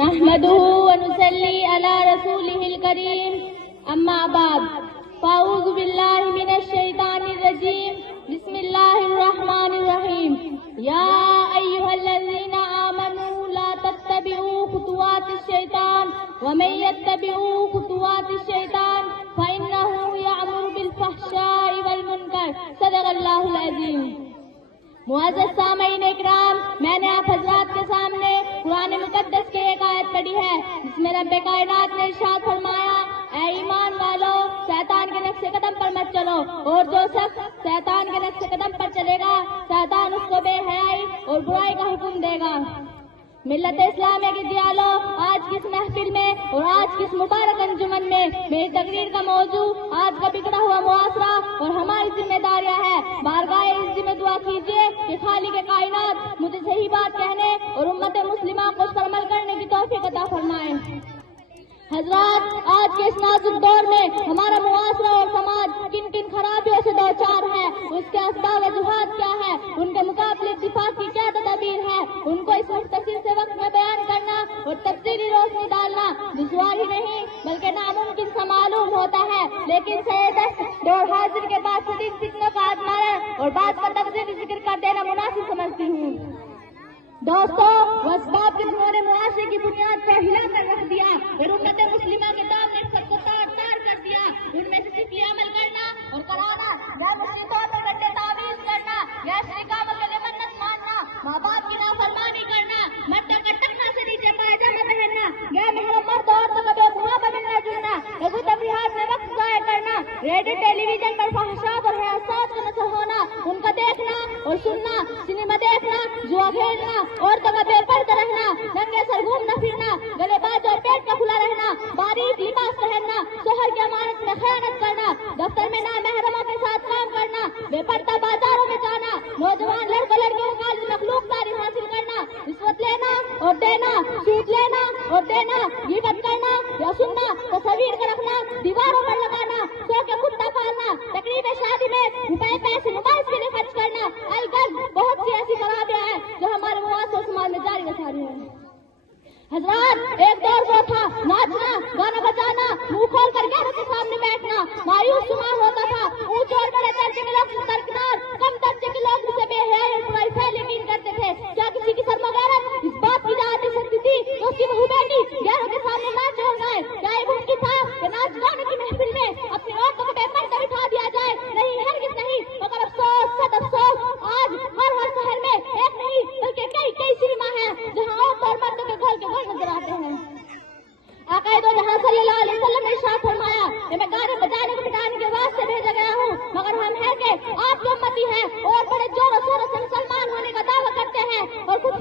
نحمده ونصلي على رسوله الكريم اما بعد فاعوذ بالله من الشيطان الرجيم بسم الله الرحمن الرحيم يا ايها الذين آمنوا لا تتبعوا خطوات الشيطان ومن يتبعوا خطوات الشيطان فإنه يأمر بالفحشاء والمنکر صدق اللہ العظیم۔ معزز سامعین اکرام، میں نے آپ حضرات کے سامنے قرآن مقدس کی ایک آیت پڑھی ہے جس میں رب کائنات نے ارشاد فرمایا، اے ایمان والو، شیطان کے نقش قدم پر مت چلو، اور جو شخص شیطان کے نقش قدم پر چلے گا شیطان اس کو بے حیائی اور برائی کا حکم دے گا۔ ملت اسلامیہ کی دیالو، آج کس محفل میں اور آج کس مبارک انجمن میں میری تقریر کا موضوع آج کا بگڑا ہوا معاشرہ اور ہماری ذمہ داریاں ہے۔ بارگاہ عز میں دعا کیجیے کہ خالق کائنات مجھے صحیح بات کہنے اور امت مسلمہ کو اس پر عمل کرنے کی توفیق عطا فرمائیں۔ حضرات، آج کے اس نازک دور میں ہمارا معاشرہ اور سماج کن کن خرابیوں سے دوچار ہے، اس کے اسباب وجوہات کیا ہے، ان کے مقابلے دفاع کی کیا تدابیر ہے، ان کو اس مختصر سے وقت میں بیان کرنا اور تفصیلی روشنی ڈالنا دشوار ہی نہیں بلکہ ناممکن سا معلوم ہوتا ہے، لیکن سید دور حاضر کے بعد شدید فتنوں کا آزمانا اور بات کا تفصیلی ذکر کر دینا مناسب سمجھتی ہوں۔ دوستو، وہ اسباب کے جنہوں نے معاشرے کی بنیاد پر ہلا کر رکھ دیا اور امت مسلمہ کے دامن پر کو تار کر دیا، ان میں سے سفلی عمل کرنا اور کرانا، یا مشری طور پر گڈے تعویذ کرنا، یا شرکا کے لیے منت ماننا، ماں باپ کی نافرمانی کرنا، مرد کا ٹکنا سے نیچے پائجامہ پہننا، یا محرم مرد عورتوں کا بے خواب ملنا جلنا، لگو تفریحات میں وقت ضائع کرنا، ریڈیو ٹیلی ویژن پر فحشات اور حیاسات کا نشر ہونا، ان کا دیکھنا اور سننا، سنیما دیکھنا، جوا کھیلنا، عورتوں کا بے پردہ رہنا، ننگے سر گھومنا پھرنا، گلے باز اور پیٹ کا کھلا رہنا، باریک لباس پہننا، شوہر کی امانت میں خیانت کرنا، دفتر میں نامحرموں کے ساتھ کام کرنا، بے پردہ بازاروں میں جانا، نوجوان لڑکوں لڑکیوں کا مخلوق تعلیم حاصل کرنا، رشوت لینا اور دینا، سود لینا اور دینا، غیبت کرنا یا سننا، تصویر کو رکھنا، دیواروں پر لگانا، سو کے کتا پالنا، تقریب شادی میں روپے پیسے موبائل کے لیے خرچ کرنا، الغرض بہت سی ایسی خرابیاں ہیں جو ہمارے معاشرے سماج میں جاری رکھا رہی ہیں۔ حضرات، ایک دور وہ تھا ناچنا، گانا بجانا، منہ کھول کر گھروں کے سامنے بیٹھنا مایوس شمار ہوتا تھا۔ اونچے اور بڑے درجے کے لوگ درکنار، کم درجے کے لوگ اسے بے حیائی اور برائی پھیل یقین کرتے تھے۔ کیا کسی کی سر مغیرت اس بات کی اجازت دے سکتی تھی کہ اس کی بہو بیٹی گھروں کے سامنے ناچ اور گائے؟ کیا یہ ممکن تھا کہ ناچ گانے کی محفل میں اپنی عورتوں کو بے پردہ بٹھا دیا جائے؟ نہیں، ہرگز نہیں۔ مگر افسوس، صد افسوس، آج ہر شہر میں ایک نہیں بلکہ کئی سنیما ہیں جہاں عورتوں اور مردوں کے گھر نظر آتے ہیں۔ آقا دو جہاں صلی اللہ علیہ وسلم نے ارشاد فرمایا کہ میں گانے بجانے کو مٹانے کے واسطے بھیجا گیا ہوں، مگر ہم ہیں کہ آپ کی امتی ہیں اور بڑے زور و شور سے مسلمان ہونے کا دعویٰ کرتے ہیں اور خود